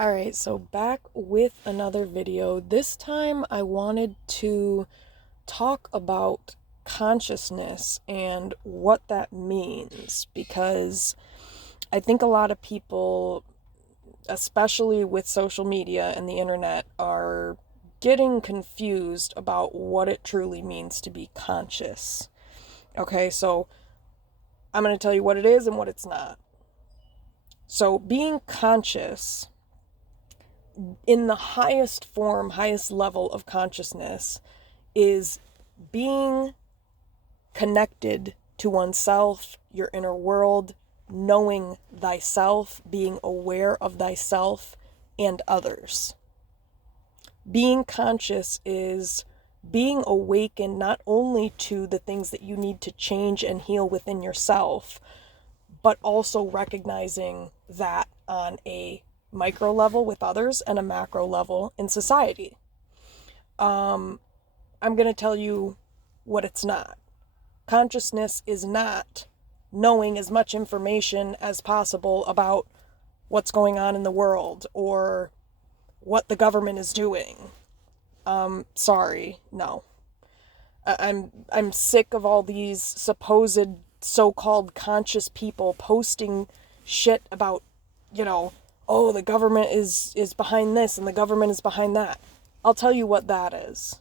Alright, so back with another video. This time I wanted to talk about consciousness and what that means, because I think a lot of people, especially with social media and the internet, are getting confused about what it truly means to be conscious. Okay, so I'm going to tell you what it is and what it's not. So being conscious in the highest form, highest level of consciousness is being connected to oneself, your inner world, knowing thyself, being aware of thyself and others. Being conscious is being awakened not only to the things that you need to change and heal within yourself, but also recognizing that on a micro level with others and a macro level in society. I'm going to tell you what it's not. Consciousness is not knowing as much information as possible about what's going on in the world or what the government is doing. Sorry, no. I'm sick of all these supposed so-called conscious people posting shit about, oh, the government is behind this and the government is behind that. I'll tell you what that is.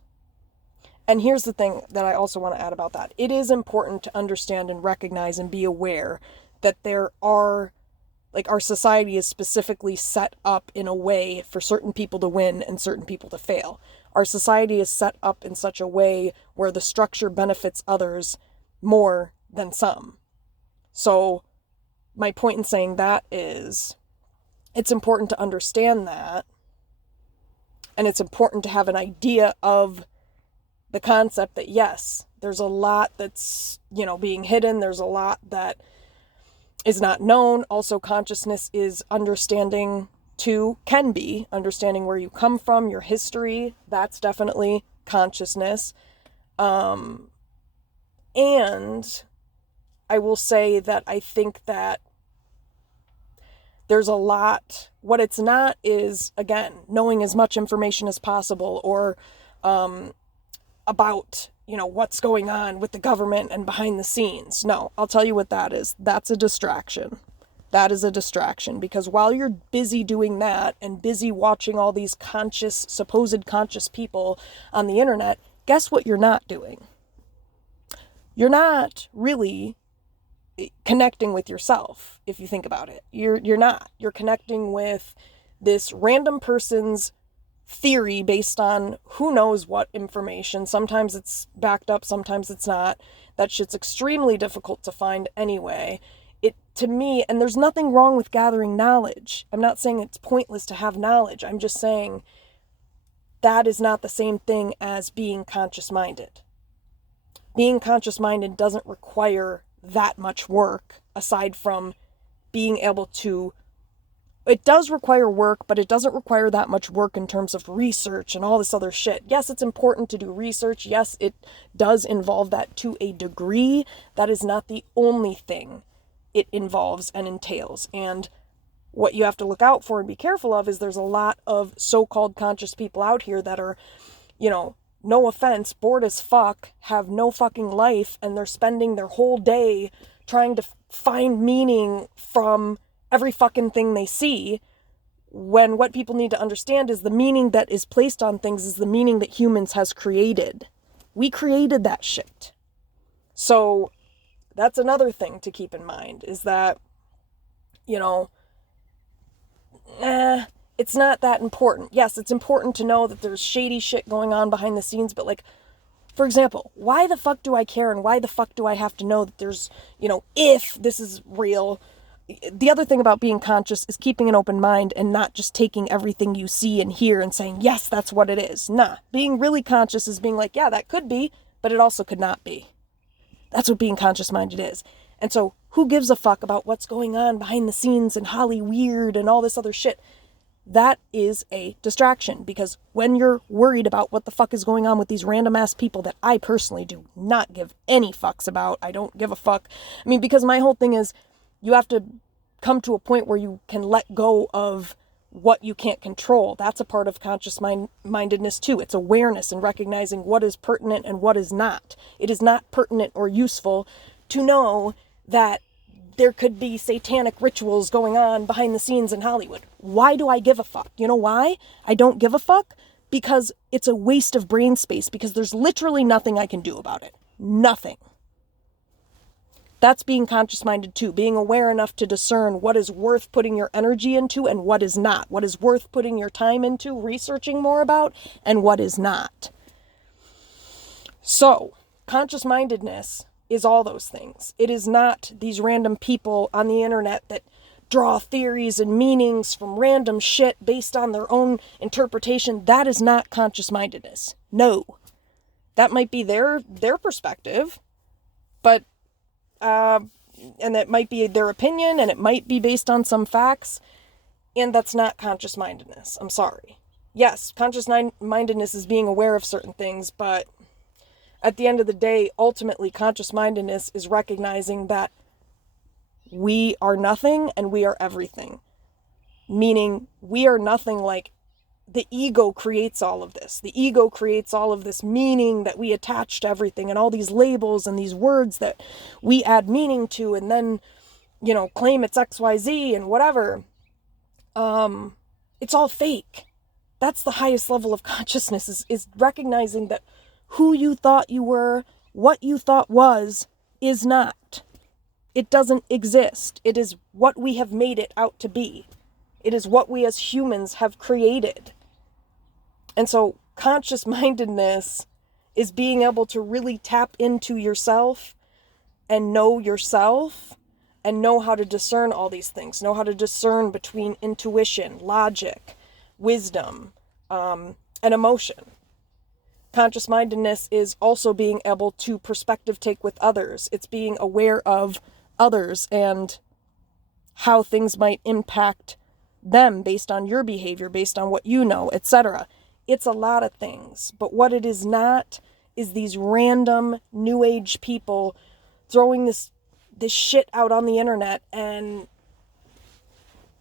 And here's the thing that I also want to add about that. It is important to understand and recognize and be aware that there are, our society is specifically set up in a way for certain people to win and certain people to fail. Our society is set up in such a way where the structure benefits others more than some. So my point in saying that is, it's important to understand that, and it's important to have an idea of the concept that yes, there's a lot that's, being hidden. There's a lot that is not known. Also, consciousness is understanding can be understanding where you come from, your history. That's definitely consciousness. And I will say that I think that there's a lot. What it's not is, again, knowing as much information as possible or about, what's going on with the government and behind the scenes. No, I'll tell you what that is. That's a distraction. That is a distraction, because while you're busy doing that and busy watching all these supposed conscious people on the internet, guess what you're not doing? You're not really connecting with yourself, if you think about it. You're not. You're connecting with this random person's theory based on who knows what information. Sometimes it's backed up, sometimes it's not. That shit's extremely difficult to find anyway. To me, and there's nothing wrong with gathering knowledge. I'm not saying it's pointless to have knowledge. I'm just saying that is not the same thing as being conscious-minded. Being conscious-minded doesn't require that much work, aside from being able to. It does require work, but it doesn't require that much work in terms of research and all this other shit. Yes, it's important to do research. Yes, it does involve that to a degree. That is not the only thing it involves and entails. And what you have to look out for and be careful of is there's a lot of so-called conscious people out here that are, no offense, bored as fuck, have no fucking life, and they're spending their whole day trying to find meaning from every fucking thing they see, when what people need to understand is the meaning that is placed on things is the meaning that humans has created. We created that shit. So that's another thing to keep in mind, is that, it's not that important. Yes, it's important to know that there's shady shit going on behind the scenes, but for example, why the fuck do I care, and why the fuck do I have to know that there's, if this is real? The other thing about being conscious is keeping an open mind and not just taking everything you see and hear and saying, yes, that's what it is. Nah, being really conscious is being like, yeah, that could be, but it also could not be. That's what being conscious-minded is. And so who gives a fuck about what's going on behind the scenes and Hollyweird and all this other shit? That is a distraction, because when you're worried about what the fuck is going on with these random ass people that I personally do not give any fucks about, I don't give a fuck. I mean, because my whole thing is, you have to come to a point where you can let go of what you can't control. That's a part of conscious mindedness too. It's awareness and recognizing what is pertinent and what is not. It is not pertinent or useful to know that there could be satanic rituals going on behind the scenes in Hollywood. Why do I give a fuck? You know why I don't give a fuck? Because it's a waste of brain space, because there's literally nothing I can do about it. Nothing. That's being conscious-minded too, being aware enough to discern what is worth putting your energy into and what is not, what is worth putting your time into, researching more about, and what is not. So, conscious-mindedness is all those things. It is not these random people on the internet that draw theories and meanings from random shit based on their own interpretation. That is not conscious-mindedness. No. That might be their perspective, but and that might be their opinion, and it might be based on some facts, and that's not conscious-mindedness. I'm sorry. Yes, conscious-mindedness is being aware of certain things, but at the end of the day, ultimately, conscious-mindedness is recognizing that we are nothing and we are everything. Meaning, we are nothing like the ego creates all of this. The ego creates all of this meaning that we attach to everything, and all these labels and these words that we add meaning to, and then, claim it's XYZ and whatever. It's all fake. That's the highest level of consciousness, is recognizing that who you thought you were, what you thought was, is not. It doesn't exist. It is what we have made it out to be. It is what we as humans have created. And so conscious-mindedness is being able to really tap into yourself and know yourself and know how to discern all these things, know how to discern between intuition, logic, wisdom, and emotion. Conscious-mindedness is also being able to perspective take with others. It's being aware of others and how things might impact them based on your behavior, based on what you know, etc. It's a lot of things, but what it is not is these random new age people throwing this shit out on the internet, and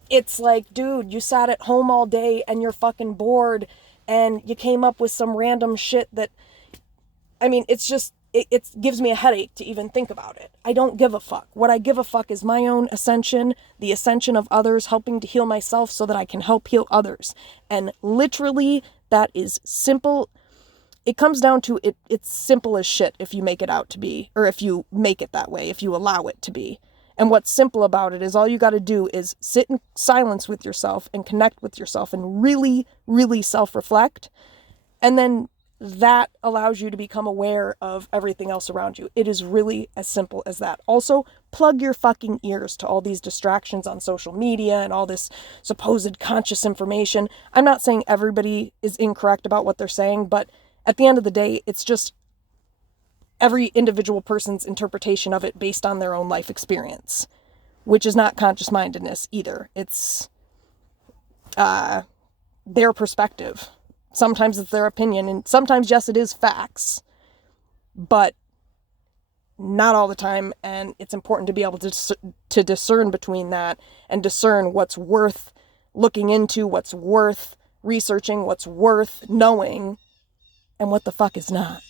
it's like, dude, you sat at home all day and you're fucking bored and you came up with some random shit that, it's just, it gives me a headache to even think about it. I don't give a fuck. What I give a fuck is my own ascension, the ascension of others, helping to heal myself so that I can help heal others. And literally, that is simple. It comes down to it. It's simple as shit if you make it out to be, or if you make it that way, if you allow it to be. And what's simple about it is all you got to do is sit in silence with yourself and connect with yourself and really, really self-reflect. And then that allows you to become aware of everything else around you. It is really as simple as that. Also, plug your fucking ears to all these distractions on social media and all this supposed conscious information. I'm not saying everybody is incorrect about what they're saying, but at the end of the day, it's just every individual person's interpretation of it based on their own life experience, which is not conscious-mindedness either. It's their perspective. Sometimes it's their opinion, and sometimes, yes, it is facts, but not all the time, and it's important to be able to discern between that and discern what's worth looking into, what's worth researching, what's worth knowing, and what the fuck is not.